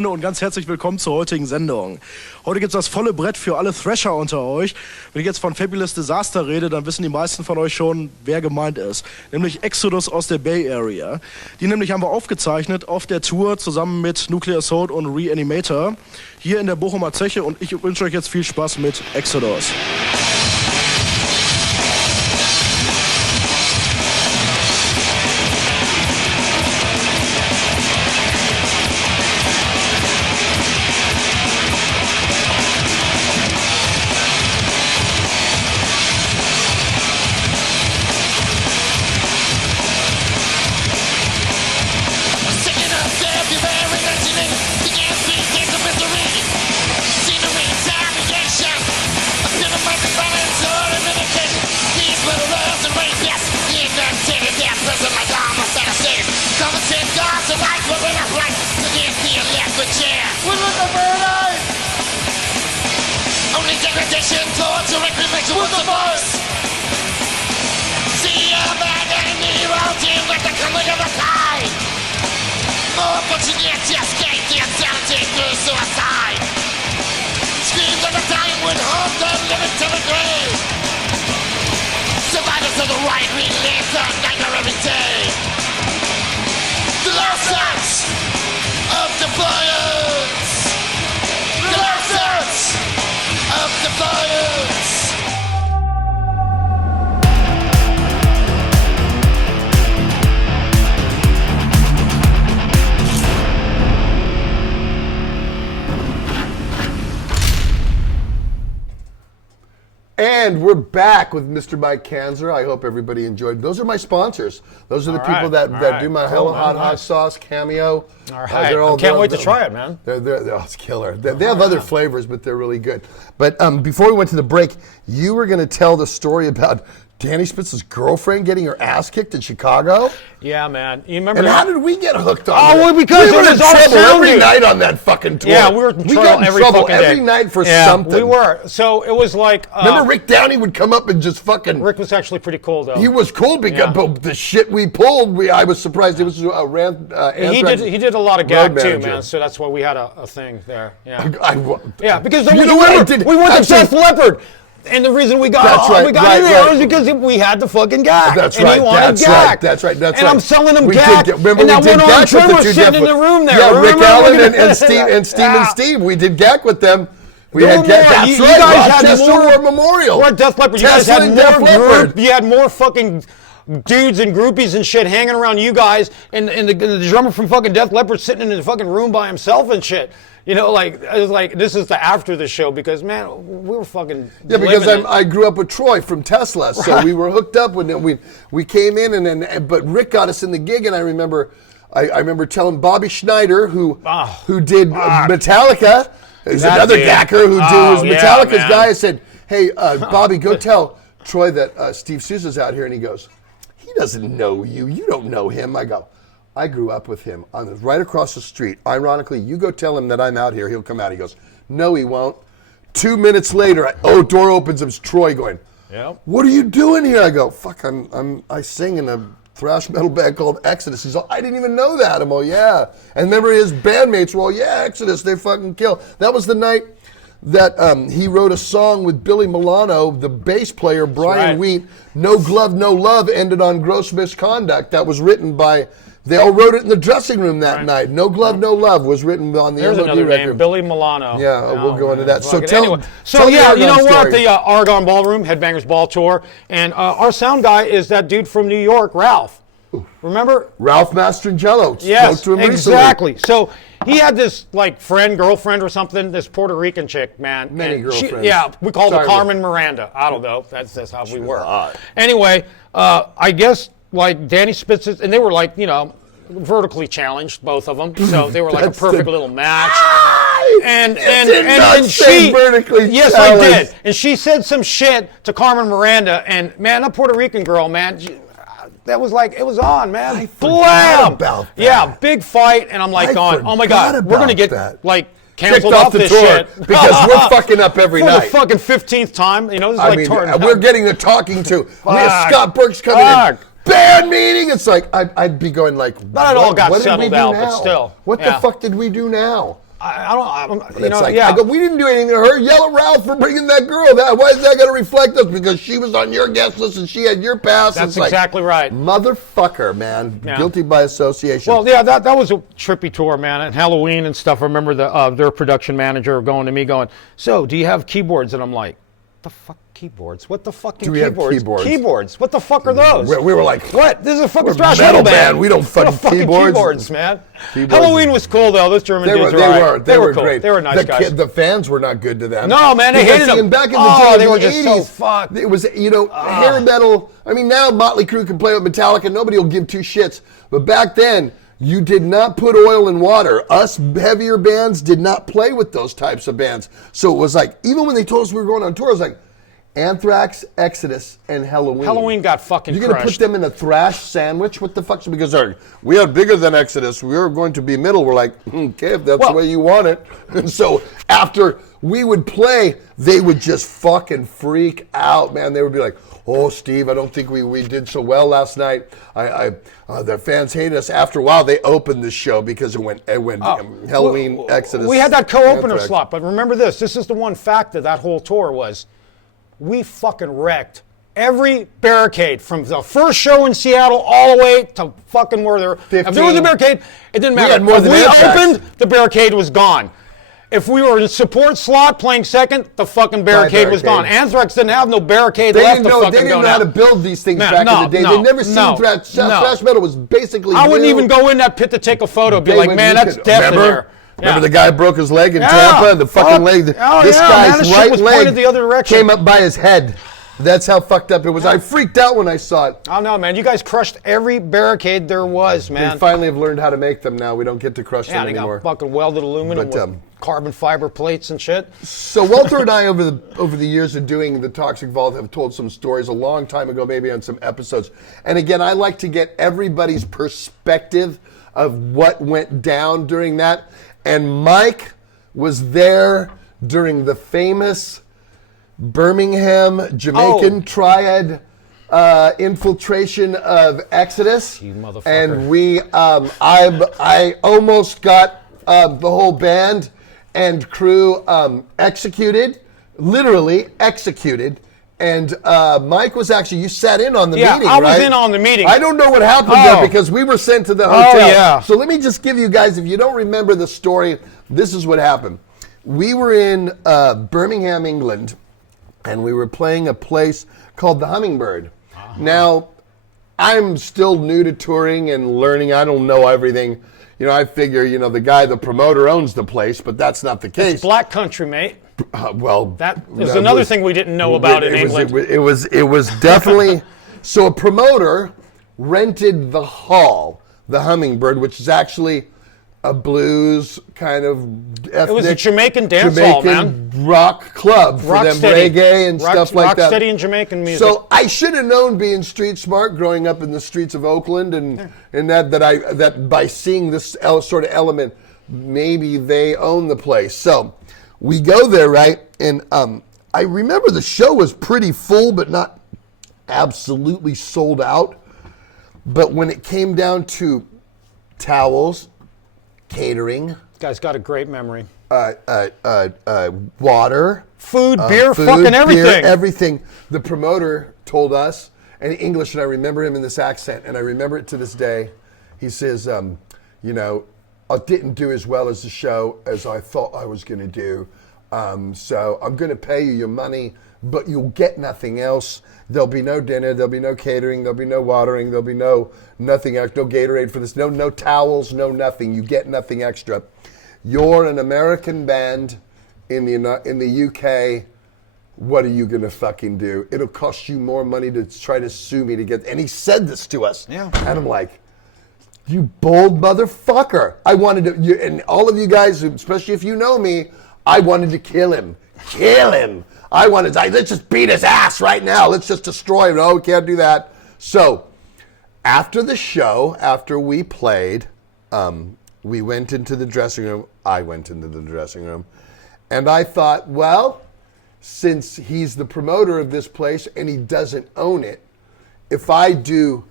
Freunde, und ganz herzlich willkommen zur heutigen Sendung. Heute gibt's das volle Brett für alle Thrasher unter euch. Wenn ich jetzt von Fabulous Disaster rede, dann wissen die meisten von euch schon, wer gemeint ist. Nämlich Exodus aus der Bay Area. Die nämlich haben wir aufgezeichnet auf der Tour zusammen mit Nuclear Assault und Reanimator hier in der Bochumer Zeche, und ich wünsche euch jetzt viel Spaß mit Exodus. Only degradation, torture, reclamation with the voice. See a man and hero team like the coming of a tide. More fortune yet to escape the insanity through suicide. Screams of the dying would haunt the living to the grave. Survivors of the right relive the nightmare every day. The last acts of defiance. The last acts of defiance. And we're back with Mr. Mike Kanzler. I hope everybody enjoyed. Those are my sponsors. Those are the people that do my Hella Hot Sauce Cameo. All right. Can't wait to try it, man. It's killer. They have other flavors, but they're really good. But before we went to the break, you were going to tell the story about Danny Spitz's girlfriend getting her ass kicked in Chicago. Yeah, man. You remember? And how did we get hooked on that? Well, because we were in trouble every night on that fucking tour. Yeah, we were in trouble every night for something. We were. So it was like. Remember Rick Downey would come up and just fucking. Rick was actually pretty cool, though. He was cool because but the shit we pulled, I was surprised it was he did a lot of gag too, man. So that's why we had a thing there. Yeah. Because we went to Death Leopard. And the reason we got in there was because we had the fucking gag. That's right. And he wanted gag. That's right. And I'm selling him gag. And that one armed trimmer sitting in the room there. Yeah, Rick Allen and Steve. We did gag with them. We had gag. That's right. Rochester War Memorial. We're at Death Leopard. You guys had more group. You had more fucking dudes and groupies and shit hanging around you guys, and the drummer from fucking Death Leopard sitting in the fucking room by himself and shit. You know, like, it was like, this is the after the show, because, man, we were fucking because I grew up with Troy from Tesla, so we were hooked up when we came in, but Rick got us in the gig, and I remember telling Bobby Schneider, who did Metallica, is another gacker who was Metallica's guy. I said, hey, Bobby, go tell Troy that Steve Sousa's out here, and he goes, he doesn't know you. You don't know him. I go, I grew up with him right across the street. Ironically, you go tell him that I'm out here. He'll come out. He goes, no, he won't. 2 minutes later, door opens. It's Troy going, what are you doing here? I go, fuck, I sing in a thrash metal band called Exodus. He's all, I didn't even know that. I'm all, yeah. And remember his bandmates were all, yeah, Exodus, they fucking kill. That was the night that he wrote a song with Billy Milano, the bass player, Brian Wheat. No Glove, No Love ended on Gross Misconduct. That was written by... They all wrote it in the dressing room that night. No Glove, No Love was written on the MOD record. Name, Billy Milano. Yeah, we'll go into that. So we're at the Argonne Ballroom, Headbangers Ball Tour, and our sound guy is that dude from New York, Ralph. Remember? Ralph Mastrangelo. Yes, spoke to him exactly. Recently. So he had this girlfriend or something, this Puerto Rican chick, man. Many girlfriends. We called her Carmen Miranda. I don't know. That's how we were. Anyway, I guess like Danny Spitz, and they were like, vertically challenged, both of them. So they were like a perfect little match. And she vertically yes, challenged. I did. And she said some shit to Carmen Miranda, and man, that Puerto Rican girl, man. That was like, it was on, man. I forgot about that. Yeah, big fight, and I'm like going, oh my God, we're going to get canceled off the this tour shit because we're fucking up every night. For the fucking 15th time, this is we're getting a talking to. We have Scott Burks coming in. Band meeting. It's like I'd be going like. But it all got settled out, but still. What the fuck did we do now? I don't, you It's know, like, yeah. I go, we didn't do anything to her. Yell at Ralph for bringing that girl. Why is that going to reflect us? Because she was on your guest list and she had your pass. That's it's exactly right. Motherfucker, man. Yeah. Guilty by association. Well, yeah, that was a trippy tour, man. At Halloween and stuff, I remember their production manager going to me going, so, do you have keyboards? And I'm like, the fuck keyboards? What the fucking Do we have keyboards? keyboards? Keyboards. What the fuck are those? We were like, What? This is a fucking we're thrash metal metal band. We don't What a fucking keyboards. keyboards, man. Keyboards. Halloween was cool though. Those German dudes were all right. They were cool. great. They were nice guys. The fans were not good to them. No, man, they hated them. And back in the Oh, day, they in were the just 80s, so fucked. It was, hair metal. I mean, now Motley Crue can play with Metallica. Nobody will give two shits. But back then, you did not put oil in water. Us heavier bands did not play with those types of bands. So it was like, even when they told us we were going on tour, it was like, Anthrax, Exodus, and Halloween. Halloween got fucking You're going to put crushed. them in a thrash sandwich? What the fuck? Because we are bigger than Exodus. We are going to be middle. We're like, okay, if that's the way you want it. And so after we would play, they would just fucking freak out, man. They would be like, oh, Steve, I don't think we did so well last night. The fans hate us. After a while, they opened the show because it went Halloween, Exodus. We had that co-opener Anthrax. slot, but remember this. This is the one fact of that whole tour was we fucking wrecked every barricade from the first show in Seattle all the way to fucking where there. If there was a barricade, it didn't matter. had more If than we Anthrax. opened, the barricade was gone. If we were in support slot playing second, the fucking barricade was gone. barricade. Anthrax didn't have no barricade They left didn't to know, fucking they didn't go know how to down. build these things Man, back no, in the day. no, They'd never seen no, thrash. no. Thrash metal was basically I wouldn't new. even go in that pit to take a photo. Be They like, would- man, you that's could- death in remember? there. Remember Yeah. the guy broke his leg in Yeah. Tampa? The fucking Fuck. leg. Oh, this yeah, man, guy's the shit right was leg pointed the other direction. came up by his head. That's how fucked up it was. I freaked out when I saw it. Oh no, man! You guys crushed every barricade there was, man. We finally have learned how to make them now. We don't get to crush Yeah, them they anymore. got fucking welded aluminum But, with carbon fiber plates and shit. So Walter and I, over the years of doing the Toxic Vault, have told some stories a long time ago, maybe on some episodes. And again, I like to get everybody's perspective of what went down during that. And Mike was there during the famous Birmingham Jamaican triad infiltration of Exodus. You motherfucker. And we, I almost got the whole band and crew executed, literally executed. And Mike was actually, you sat in on the meeting, I was right? in on the meeting. I don't know what happened Oh. there because we were sent to the hotel. yeah. So let me just give you guys, if you don't remember the story, this is what happened. We were in Birmingham, England, and we were playing a place called the Hummingbird. Now, I'm still new to touring and learning. I don't know everything. I figure, the promoter owns the place, but that's not the case. It's black country, mate. Well, That is another thing we didn't know about in England. It was definitely so. A promoter rented the hall, the Hummingbird, which is actually a blues kind of ethnic. It was a Jamaican dance hall, man. Rock club for them, Rocksteady. reggae and stuff like that. Rocksteady and Jamaican music. So I should have known, being street smart, growing up in the streets of Oakland, and that by seeing this sort of element, maybe they own the place. So we go there, right? And I remember the show was pretty full, but not absolutely sold out. But when it came down to towels, catering, Guy's got a great memory. water, Food, beer, fucking everything. beer, everything. The promoter told us, in English, and I remember him in this accent, and I remember it to this day. He says, I didn't do as well as the show as I thought I was going to do. So I'm going to pay you your money, but you'll get nothing else. There'll be no dinner. There'll be no catering. There'll be no watering. There'll be nothing else. No Gatorade for this. No towels. No nothing. You get nothing extra. You're an American band in the UK. What are you going to fucking do? It'll cost you more money to try to sue me to get. And he said this to us. Yeah. And I'm like, you bold motherfucker. I wanted to, and all of you guys, especially if you know me, I wanted to kill him. Kill him. Let's just beat his ass right now. Let's just destroy him. No, we can't do that. So, after the show, after we played, we went into the dressing room. I went into the dressing room. And I thought, well, since he's the promoter of this place and he doesn't own it, if I do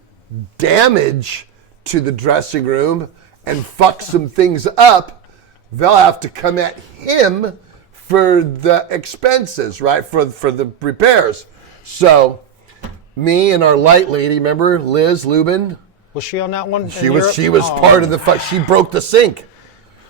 damage to the dressing room and fuck some things up, they'll have to come at him for the expenses, right? For the repairs. So me and our light lady, remember Liz Lubin? Was she on that one? She was part of the fight. She broke the sink.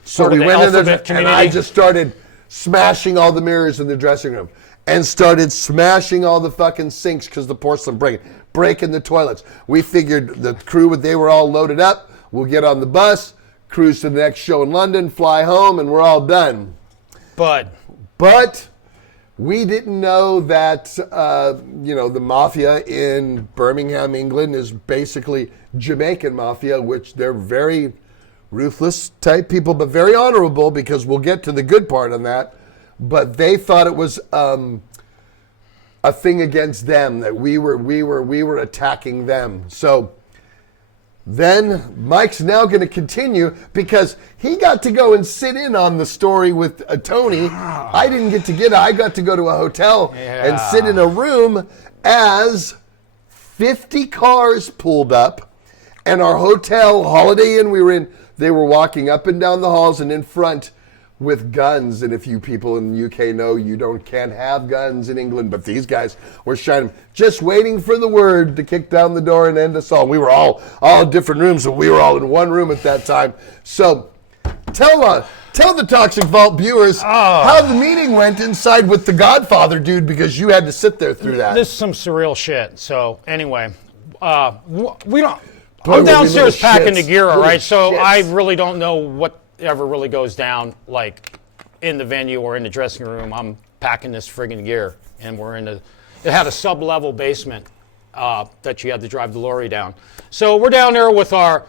So we went in there, and I just started smashing all the mirrors in the dressing room and started smashing all the fucking sinks because the porcelain breaking the toilets. We figured the crew, they were all loaded up. We'll get on the bus, cruise to the next show in London, fly home, and we're all done. But we didn't know that, the mafia in Birmingham, England is basically Jamaican mafia, which they're very ruthless type people, but very honorable, because we'll get to the good part on that. But they thought it was a thing against them, that we were attacking them. So then Mike's now going to continue, because he got to go and sit in on the story with Tony. I got to go to a hotel and sit in a room as 50 cars pulled up, and our hotel, Holiday Inn, they were walking up and down the halls and in front with guns. And if you people in the UK know, can't have guns in England, but these guys were shining, just waiting for the word to kick down the door and end us all. We were all in different rooms, but we were all in one room at that time. So tell the Toxic Vault viewers how the meeting went inside with the Godfather dude, because you had to sit there through that. This is some surreal shit. So anyway, we don't. I'm downstairs packing the gear, all right? So I really don't know what ever really goes down, like in the venue or in the dressing room. I'm packing this friggin' gear, and it had a sub-level basement that you had to drive the lorry down. So we're down there with our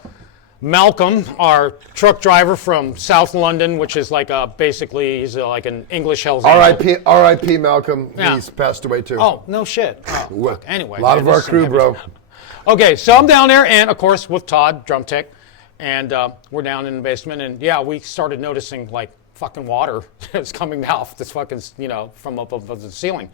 Malcolm, our truck driver from South London, which is like he's like an English Hell's Angel. R.I.P. Malcolm. Yeah. He's passed away too. Oh, no shit. Oh, fuck. Anyway. A lot of our crew, bro. Okay, so I'm down there, and of course with Todd, drum tech, and we're down in the basement, and we started noticing like fucking water is coming off this fucking, from up above the ceiling.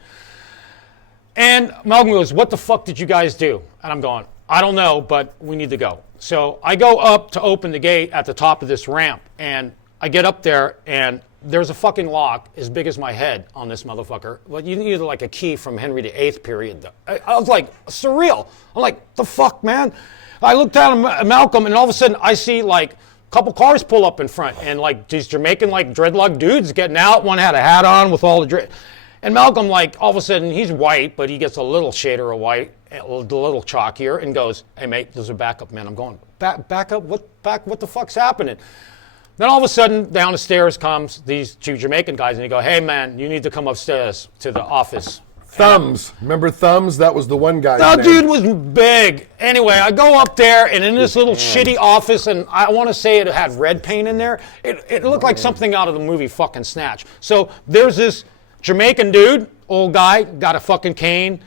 And Malcolm goes, "What the fuck did you guys do?" And I'm going, "I don't know, but we need to go." So I go up to open the gate at the top of this ramp, and I get up there, and there's a fucking lock as big as my head on this motherfucker. Well, you needed like a key from Henry VIII period. I was like, surreal. I'm like, the fuck, man? I looked down at Malcolm, and all of a sudden I see like a couple cars pull up in front, and like these Jamaican like dreadlock dudes getting out. One had a hat on with all the and Malcolm, like, all of a sudden, he's white, but he gets a little shader of white, a little chalkier, and goes, "Hey, mate, there's a backup, man." I'm going, back up? What the fuck's happening? Then all of a sudden, down the stairs comes these two Jamaican guys, and they go, "Hey, man, you need to come upstairs to the office." Thumbs. Remember Thumbs? That was the one guy. That dude was big. Anyway, I go up there, and in this little shitty office, and I want to say it had red paint in there. It looked like something out of the movie fucking Snatch. So there's this Jamaican dude, old guy, got a fucking cane,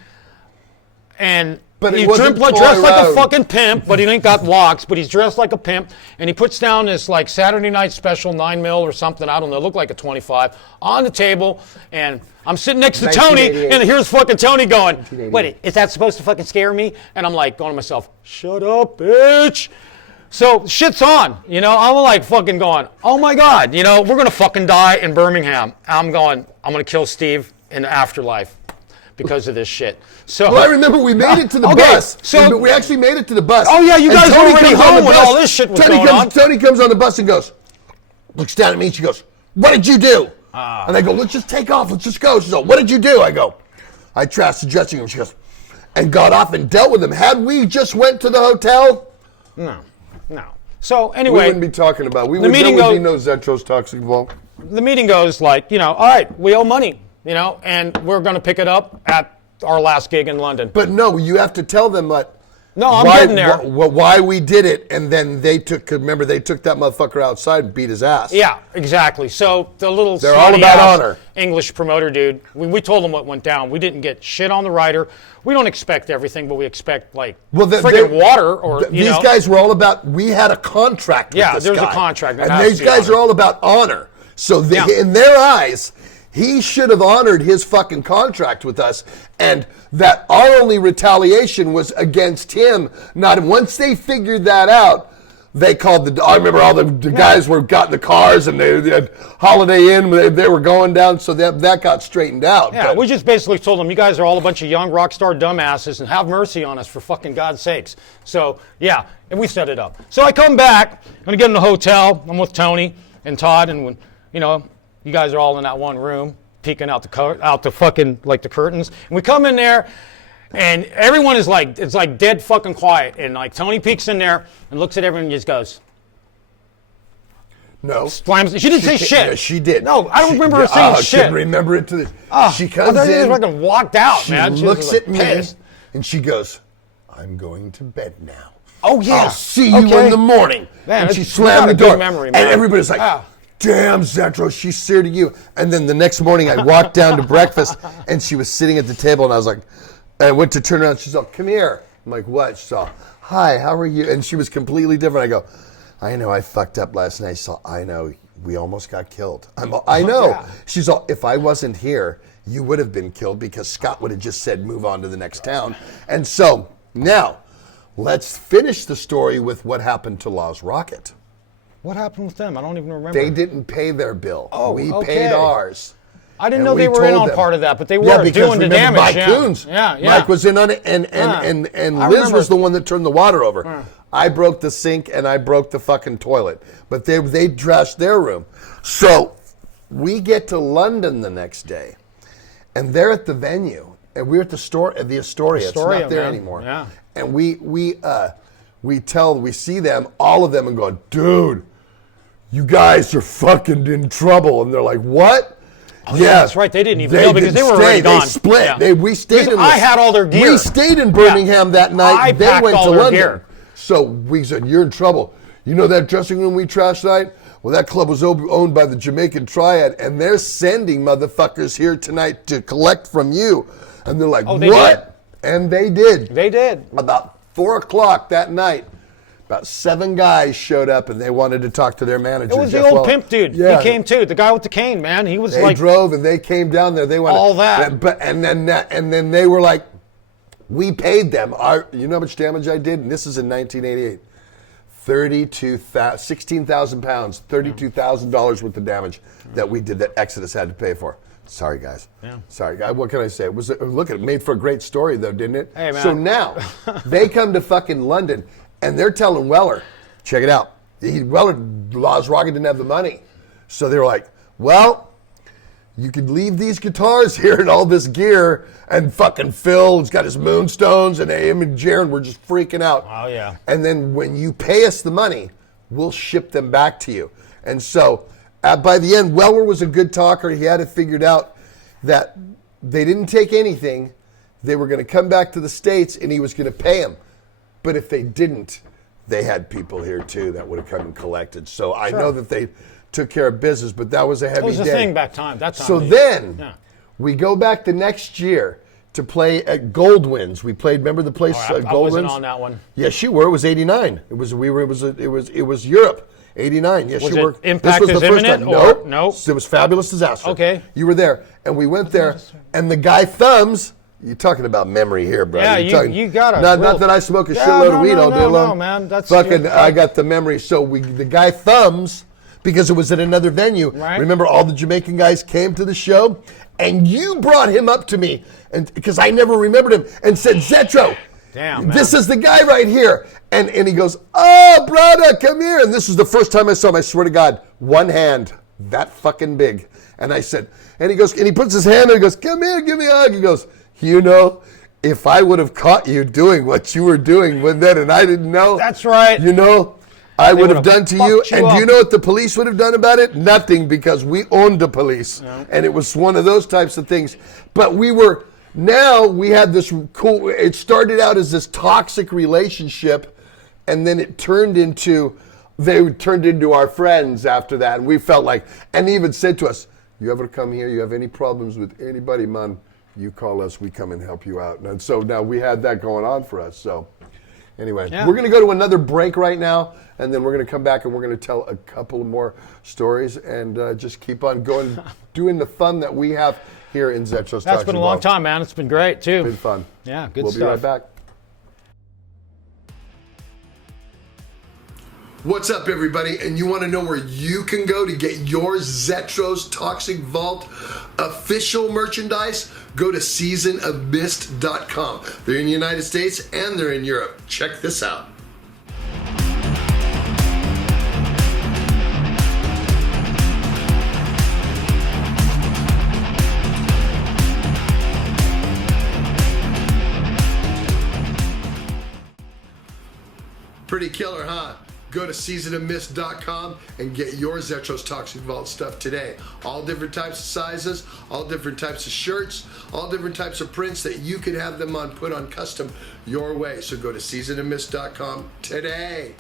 and he's dressed like a fucking pimp, but he ain't got locks, but he's dressed like a pimp, and he puts down this like Saturday Night Special 9mm or something, I don't know, looked like a 25, on the table, and I'm sitting next to Tony, and here's fucking Tony going, "Wait, is that supposed to fucking scare me?" And I'm like going to myself, "Shut up, bitch." So shit's on, I'm like fucking going, oh my God, we're going to fucking die in Birmingham. I'm going to kill Steve in the afterlife because of this shit. So I remember we made it to the bus. So we actually made it to the bus. Oh yeah, you guys were already home when all this shit was going on. Tony comes on the bus and goes, looks down at me and she goes, "What did you do?" And I go, "Let's just take off. Let's just go." She goes, "What did you do?" I go, "I trashed the dressing room." She goes, and got off and dealt with him. Had we just went to the hotel? No. So anyway, we wouldn't be talking about. We would be no Zetro's Toxic Vault. The meeting goes like, all right, we owe money, and we're going to pick it up at our last gig in London. But no, you have to tell them what. No, I'm getting there. Why we did it, and then they took that motherfucker outside and beat his ass. Yeah, exactly. So the they're all about honor. English promoter dude, we told him what went down. We didn't get shit on the rider. We don't expect everything, but we expect friggin' water or these guys were all about. We had a contract. With this there's guy, a contract, and these guys are all about honor. So in their eyes, he should have honored his fucking contract with us, and that our only retaliation was against him. Not once they figured that out, they called I remember all the guys got in the cars and they had Holiday Inn. They were going down, so that got straightened out. Yeah, we just basically told them, you guys are all a bunch of young rock star dumbasses and have mercy on us for fucking God's sakes. So, yeah, and we set it up. So I come back, I'm going to get in the hotel. I'm with Tony and Todd, and when, you guys are all in that one room, peeking out the fucking, like the curtains. And we come in there, and everyone is like, it's like dead fucking quiet. And like Tony peeks in there and looks at everyone and just goes, no. Slams. She didn't say shit. Yeah, she did. No, I don't remember her saying shit. I can remember it to this. She comes I thought in. She just fucking walked out, man. She looks at me pissed. and she goes, I'm going to bed now. Oh, yeah. I'll see you in the morning. Man, and she slammed the door. Memory, man. And everybody's like, damn, Zetro, she's seared to you. And then the next morning I walked down to breakfast and she was sitting at the table and I was like, I went to turn around. She's like, come here. I'm like, what? She's all, hi, how are you? And she was completely different. I go, I know I fucked up last night. She's all, I know, we almost got killed. I know. Yeah. She's all, if I wasn't here, you would have been killed because Scott would have just said, move on to the next town. And so now let's finish the story with what happened to Law's Rocket. What happened with them? I don't even remember. They didn't pay their bill. Oh, we paid ours. I didn't know they were in on part of that, but they were doing the damage. Mike Coons. Yeah. Mike was in on it, and Liz was the one that turned the water over. I broke the sink and I broke the fucking toilet, but they trashed their room. So we get to London the next day, and they're at the venue, and we're at the Astoria. It's not there anymore. Yeah. And we see them, all of them, and go, dude, you guys are fucking in trouble. And they're like, what? Oh, yeah, that's right. They didn't even know because they were already gone. They split. Yeah. We stayed in. I had all their gear. We stayed in Birmingham that night. They went to London. Gear. So we said, you're in trouble. You know that dressing room we trashed tonight? Well, that club was owned by the Jamaican Triad, and they're sending motherfuckers here tonight to collect from you. And they're like, what? Did. And they did. They did. About 4 o'clock that night, about 7 guys showed up and they wanted to talk to their manager. It was the old pimp dude. Yeah. He came too. The guy with the cane, man. He was They drove and they came down there. They wanted all that. And then they were like, we paid them. You know how much damage I did? And this is in 1988. 16,000 pounds, $32,000 worth of damage that we did that Exodus had to pay for. Sorry, guys. Yeah. Sorry, guys. What can I say? It made for a great story, though, didn't it? Hey, man. So now they come to fucking London, and they're telling Weller, check it out. Law's Rocket didn't have the money. So they were like, well, you could leave these guitars here and all this gear, and fucking Phil's got his Moonstones, and him and Jaron were just freaking out. Oh, yeah. And then when you pay us the money, we'll ship them back to you. And so by the end, Weller was a good talker. He had it figured out that they didn't take anything. They were going to come back to the States, and he was going to pay them. But if they didn't, they had people here, too, that would have come and collected. So I know that they took care of business, but that was a heavy day. It was the thing back time. That time. So then we go back the next year to play at Goldwyn's. We played. Remember the place Goldwyn's? I wasn't on that one. Yes, you were. It was '89. It was Europe. '89. Yes, was you were. Impact this was is the first imminent? time. No. It was Fabulous Disaster. Okay. You were there, and we went there, and the guy Thumbs. You're talking about memory here, brother. Yeah, you got it. Not that I smoke a shitload of weed all day long. No, man. That's fucking. I got the memory. So the guy Thumbs, because it was at another venue. Right. Remember, all the Jamaican guys came to the show, and you brought him up to me, and because I never remembered him, and said, Zetro, damn, man. This is the guy right here. And he goes, oh, brother, come here. And this was the first time I saw him. I swear to God, one hand, that fucking big. And I said, and he goes, and he puts his hand and he goes, come here, give me a hug. He goes, you know, if I would have caught you doing what you were doing with that and I didn't know. That's right. You know, I would have done to you. And up. do you know what the police would have done about it? Nothing, because we owned the police. Yeah. And it was one of those types of things. But we had this cool, it started out as this toxic relationship, and then it turned into, they turned into our friends after that. And we felt like, and he even said to us, you ever come here, you have any problems with anybody, man, you call us, we come and help you out. And so now we had that going on for us. So anyway, we're going to go to another break right now, and then we're going to come back and we're going to tell a couple more stories and just keep on going, doing the fun that we have here in Zetro's. That's been a long time, man. It's been great, too. It's been fun. Yeah, good stuff. We'll be right back. What's up, everybody? And you want to know where you can go to get your Zetro's Toxic Vault official merchandise? Go to seasonofmist.com. They're in the United States and they're in Europe. Check this out. Pretty killer, huh? Go to seasonofmist.com and get your Zetro's Toxic Vault stuff today. All different types of sizes, all different types of shirts, all different types of prints that you can have them on put on custom your way. So go to seasonofmist.com today.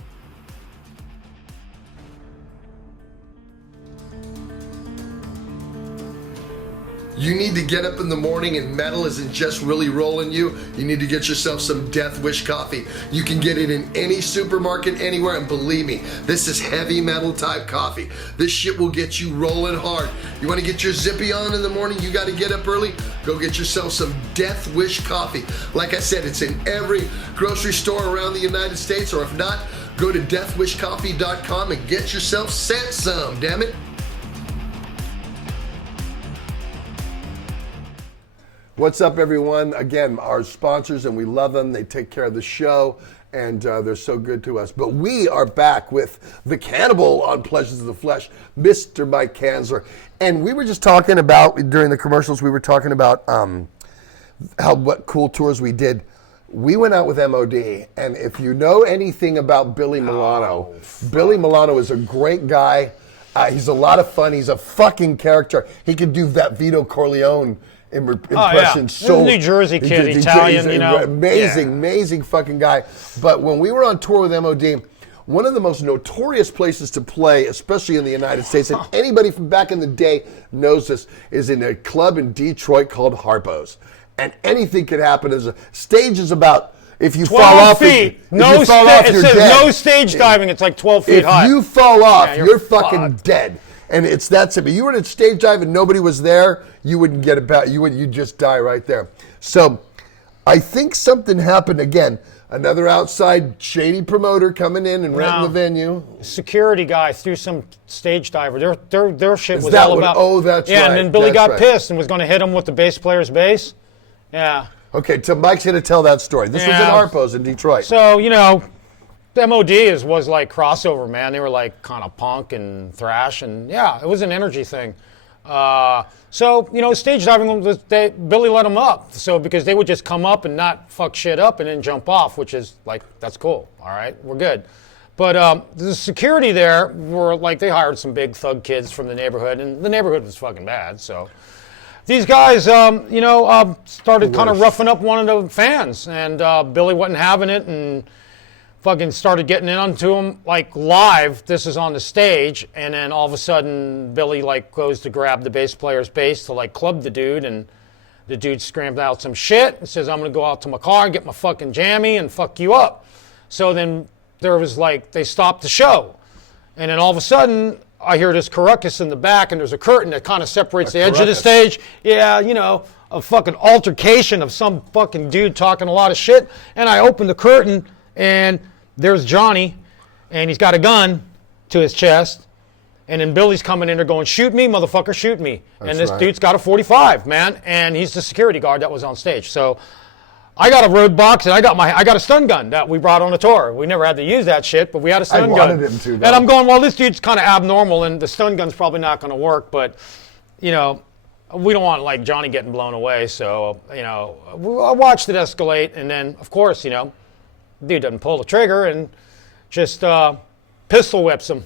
You need to get up in the morning and metal isn't just really rolling you. You need to get yourself some Death Wish coffee. You can get it in any supermarket anywhere, and believe me, this is heavy metal type coffee. This shit will get you rolling hard. You want to get your zippy on in the morning? You got to get up early? Go get yourself some Death Wish coffee. Like I said, it's in every grocery store around the United States, or if not, go to deathwishcoffee.com and get yourself sent some, damn it. What's up, everyone? Again, our sponsors, and we love them. They take care of the show, and they're so good to us. But we are back with the Cannibal on Pleasures of the Flesh, Mr. Mike Kanzler. And we were just talking about, during the commercials, we were talking about what cool tours we did. We went out with MOD, and if you know anything about Billy Milano, Billy Milano is a great guy. He's a lot of fun. He's a fucking character. He could do that Vito Corleone impression. So New Jersey kid, Italian, you know. Amazing fucking guy. But when we were on tour with MOD, one of the most notorious places to play, especially in the United States, and anybody from back in the day knows this, is in a club in Detroit called Harpo's. And anything could happen. As a stage is about, if you fall off, feet. If you fall off, you're dead. No stage diving. It's like 12 feet high. If you fall off, you're fucking dead. And it's that simple. You were in a stage dive and nobody was there, you wouldn't get about. You'd just die right there. So, I think something happened again. Another outside shady promoter coming in and renting the venue. Security guy threw some stage diver. Their shit Is was that all what, about. oh, that's right. Yeah, and then Billy got pissed and was going to hit him with the bass player's bass. Yeah. Okay, so Mike's going to tell that story. This was in Harpo's in Detroit. So, you know, the MOD was like crossover, man. They were like kind of punk and thrash, and yeah, it was an energy thing. So, you know, stage diving, Billy let them up. So, because they would just come up and not fuck shit up and then jump off, which is like, that's cool. All right, we're good. But the security there were like, they hired some big thug kids from the neighborhood, and the neighborhood was fucking bad. So, these guys, started kind of roughing up one of the fans, and Billy wasn't having it, and fucking started getting in onto him, like live. This is on the stage, and then all of a sudden, Billy like goes to grab the bass player's bass to like club the dude, and the dude scrambled out some shit and says, "I'm gonna go out to my car and get my fucking jammy and fuck you up." So then there was like, they stopped the show, and then all of a sudden, I hear this caruckus in the back, and there's a curtain that kind of separates the edge of the stage. Yeah, you know, a fucking altercation of some fucking dude talking a lot of shit, and I open the curtain, and there's Johnny, and he's got a gun to his chest, and then Billy's coming in there going, "Shoot me, motherfucker, shoot me." And this dude's got a 45, man, and he's the security guard that was on stage. So I got a road box, and I got a stun gun that we brought on the tour. We never had to use that shit, but we had a stun gun. I wanted him to, though. And I'm going, well, this dude's kind of abnormal, and the stun gun's probably not going to work, but, you know, we don't want, like, Johnny getting blown away. So, you know, I watched it escalate, and then, of course, you know, dude doesn't pull the trigger and just pistol whips him.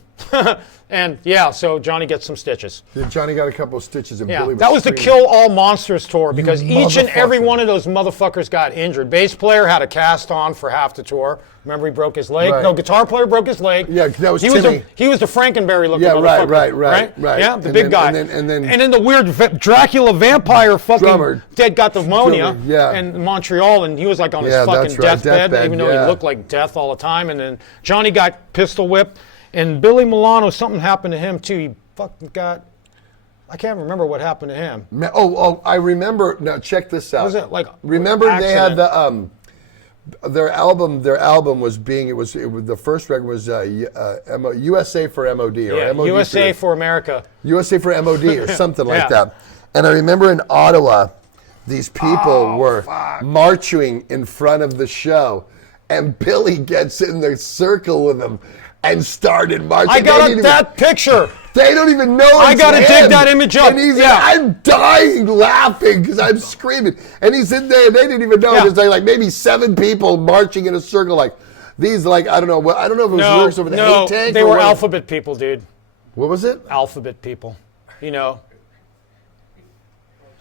And yeah, so Johnny gets some stitches. Yeah, Johnny got a couple of stitches, and yeah, Billy was that was screaming. the Kill All Monsters tour, because each and every one of those motherfuckers got injured. Bass player had a cast on for half the tour. Remember, he broke his leg? Right. No, guitar player broke his leg. Yeah, that was Timmy. Timmy. He was the Frankenberry looking motherfucker. motherfucker. Right. Yeah, the And big then- guy. and then- and then the weird Dracula vampire fucking Drummer. dead got pneumonia Drummer, yeah. in Montreal, and he was like on his Yeah, fucking that's right, deathbed, deathbed, even though yeah. he looked like death all the time. And then Johnny got pistol whipped, and Billy Milano, something happened to him too. He fucking got, I can't remember what happened to him. Oh, I remember. Now check this out. Was it like remember accident? they had the Their album was the first record was USA for MOD or MOD USA for America. USA for MOD or something like that. And I remember in Ottawa, these people were marching in front of the show, and Billy gets in the circle with them and started marching. I got that picture. They don't even know it's I gotta him. dig that image up. And he's I'm dying laughing because I'm screaming. And he's in there and they didn't even know. There's like maybe 7 people marching in a circle like these, like, I don't know if it was lyrics over the hate tank. They were alphabet people, dude. What was it? Alphabet people. You know,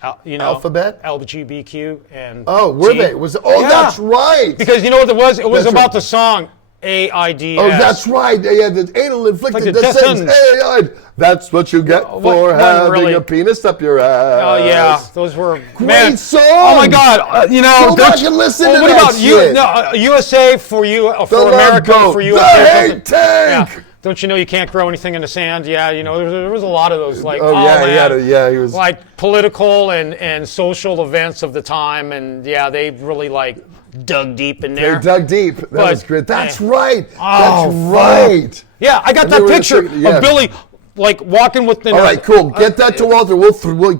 Alphabet? LGBTQ and were they? That's right. Because you know what it was? It was about the song AIDS. Oh, that's right. Yeah, the anal inflicted Like the death sentence. That's what you get for having a penis up your ass. Oh yeah, those were great songs. Oh my God, Go back and listen to what that about shit. USA for you for America for you? The hate tank. Yeah. Don't you know you can't grow anything in the sand? Yeah, you know there was a lot of those like he was like political and social events of the time, and they really like dug deep in there. They dug deep. That was great. That's right. Oh, that's right. Yeah, I got that picture of Billy like walking with the. All right, cool. Get that to Walter. We'll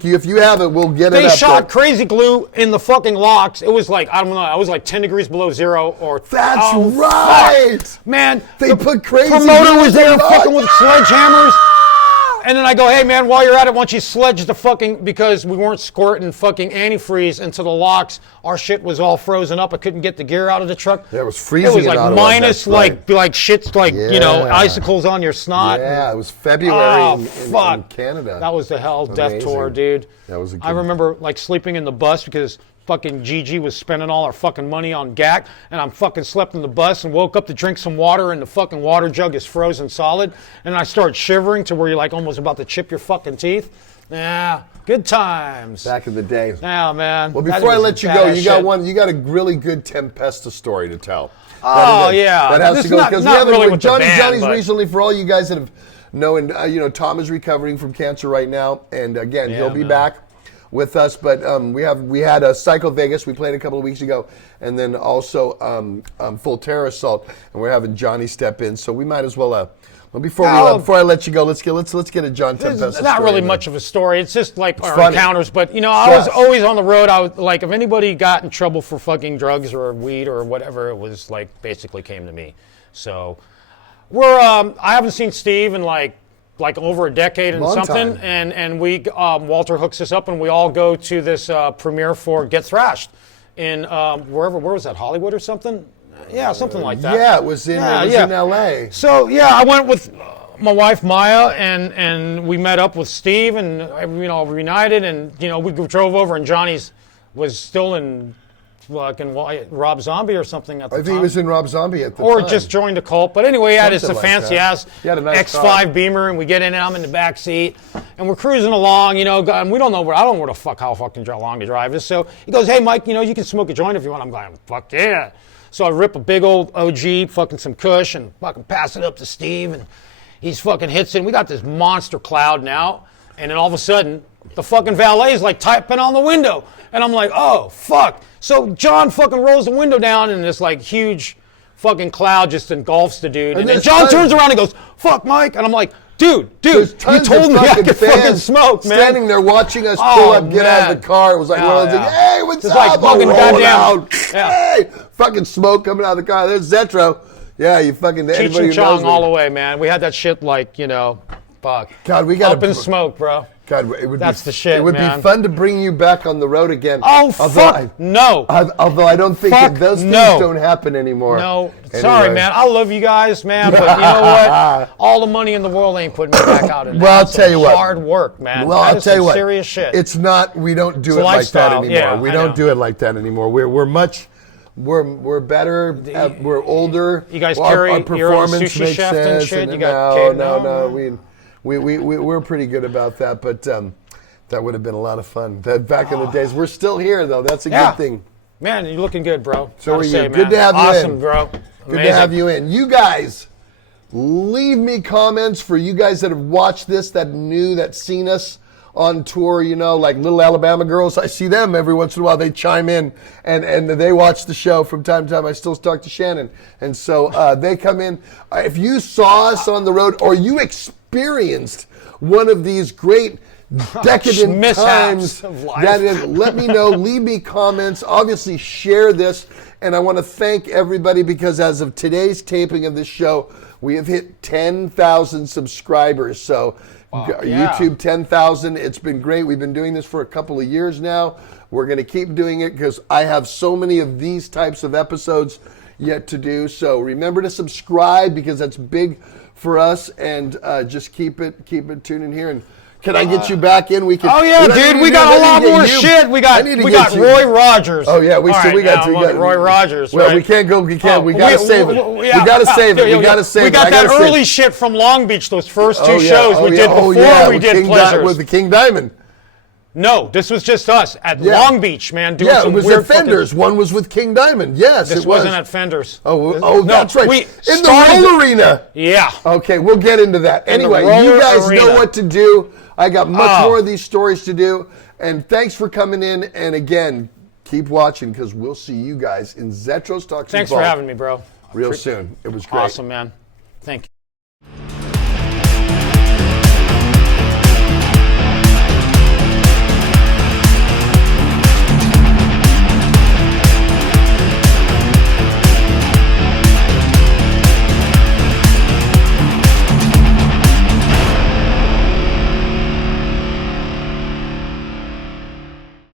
if you have it, we'll get it. They up shot there. crazy glue in the fucking locks. It was like, I don't know, I was like 10 degrees below zero or. That's right. Fuck. Man, they put crazy. Promoter was there fucking with sledgehammers. And then I go, hey man, while you're at it, why don't you sledge the fucking, because we weren't squirting fucking antifreeze into the locks. Our shit was all frozen up. I couldn't get the gear out of the truck. Yeah, it was freezing. It was like minus like shit's like, icicles on your snot. Yeah, it was February in Canada. That was the hell death tour, dude. That was I remember like sleeping in the bus because fucking Gigi was spending all our fucking money on GAC, and I'm fucking slept in the bus and woke up to drink some water, and the fucking water jug is frozen solid, and I started shivering to where you're like almost about to chip your fucking teeth. Yeah, good times. Back in the day. Yeah, man. Well, before I let you go, you got a really good Tempesta story to tell. That has to go because we have really with Johnny's recently. For all you guys that have known, Tom is recovering from cancer right now, and again, he'll be back with us, but we had a Psycho Vegas we played a couple of weeks ago, and then also Full Terror Assault, and we're having Johnny step in, so we might as well. Before I let you go, let's get a John Tempesta. It's not really much of a story. It's just like our encounters. But I was always on the road. I was like, if anybody got in trouble for fucking drugs or weed or whatever, it was like basically came to me. So I haven't seen Steve in like over a decade and something, and we Walter hooks us up and we all go to this premiere for Get Thrashed in where was that, Hollywood or something? Yeah, something like that. Yeah, it was in L.A. So I went with my wife Maya and we met up with Steve and reunited, and we drove over and Johnny's was still in fucking Rob Zombie or something at the time. I think he was in Rob Zombie at the time. Or time. just joined a cult. But anyway, he had his fancy ass nice X5 car. Beamer, and we get in and I'm in the back seat, and we're cruising along, and we don't know I don't know how fucking long the drive is. So he goes, hey Mike, you can smoke a joint if you want. I'm going, fuck yeah. So I rip a big old OG, fucking some Kush, and fucking pass it up to Steve, and he's fucking hits it. And we got this monster cloud now, and then all of a sudden, the fucking valet is like typing on the window, and I'm like, oh fuck. So John fucking rolls the window down, and this like huge fucking cloud just engulfs the dude. And then John turns around and goes, fuck Mike, and I'm like, dude, you told me I could fucking smoke, man. Standing there watching us pull up, get out of the car. It was like, hey, what's up? Like fucking goddamn. Hey, fucking smoke coming out of the car. There's Zetro. Yeah, you fucking. Cheech and Chong all the way, man. We had that shit like, fuck. God, we got up in smoke, bro. God, that's the shit. It would be fun to bring you back on the road again. Oh, fuck no. Although I don't think those things don't happen anymore. No, sorry, man. I love you guys, man, but you know what? All the money in the world ain't putting me back out in Well, I'll tell you what. Hard work, man. Well, I'll tell you what. Serious shit. It's not. We don't do it like that anymore. Yeah, we don't do it like that anymore. We're much. We're better. We're older. You guys our carry your own performance sushi makes chef sense. and shit. No. We're pretty good about that, but. That would have been a lot of fun. Back in the days. We're still here, though. That's a good thing. Man, you're looking good, bro. So are you. Good to have you in. Awesome, bro. Good to have you in. You guys, leave me comments for you guys that have watched this, that knew, that seen us on tour, you know, like Little Alabama Girls. I see them every once in a while. They chime in and they watch the show from time to time. I still talk to Shannon. And so they come in. If you saw us on the road or you experienced one of these great decadent times, let me know. Leave me comments. Obviously, share this. And I want to thank everybody because as of today's taping of this show, we have hit 10,000 subscribers. So YouTube 10,000. It's been great. We've been doing this for a couple of years now. We're going to keep doing it because I have so many of these types of episodes yet to do. So remember to subscribe because that's big for us. And just keep it tuning here. And can I get you back in? We can. Oh yeah, dude, we got a lot more shit. We got Roy Rogers. Oh yeah, we got Roy Rogers. Well, right? we can't go. We can't. We gotta save it. We gotta save it. We gotta save it. We got that early shit from Long Beach. Those first two shows we did before we did Pleasures with the King Diamond. No, this was just us at Long Beach, man. Doing some it was weird at Fenders. One was with King Diamond. Yes, this wasn't at Fenders. Oh, that's right. In the Roll Arena. Yeah. Okay, we'll get into that. Anyway, you guys know what to do. I got much more of these stories to do. And thanks for coming in. And again, keep watching because we'll see you guys in Zetro's Talks. Thanks for having me, bro. Real soon. It was great. Awesome, man. Thank you.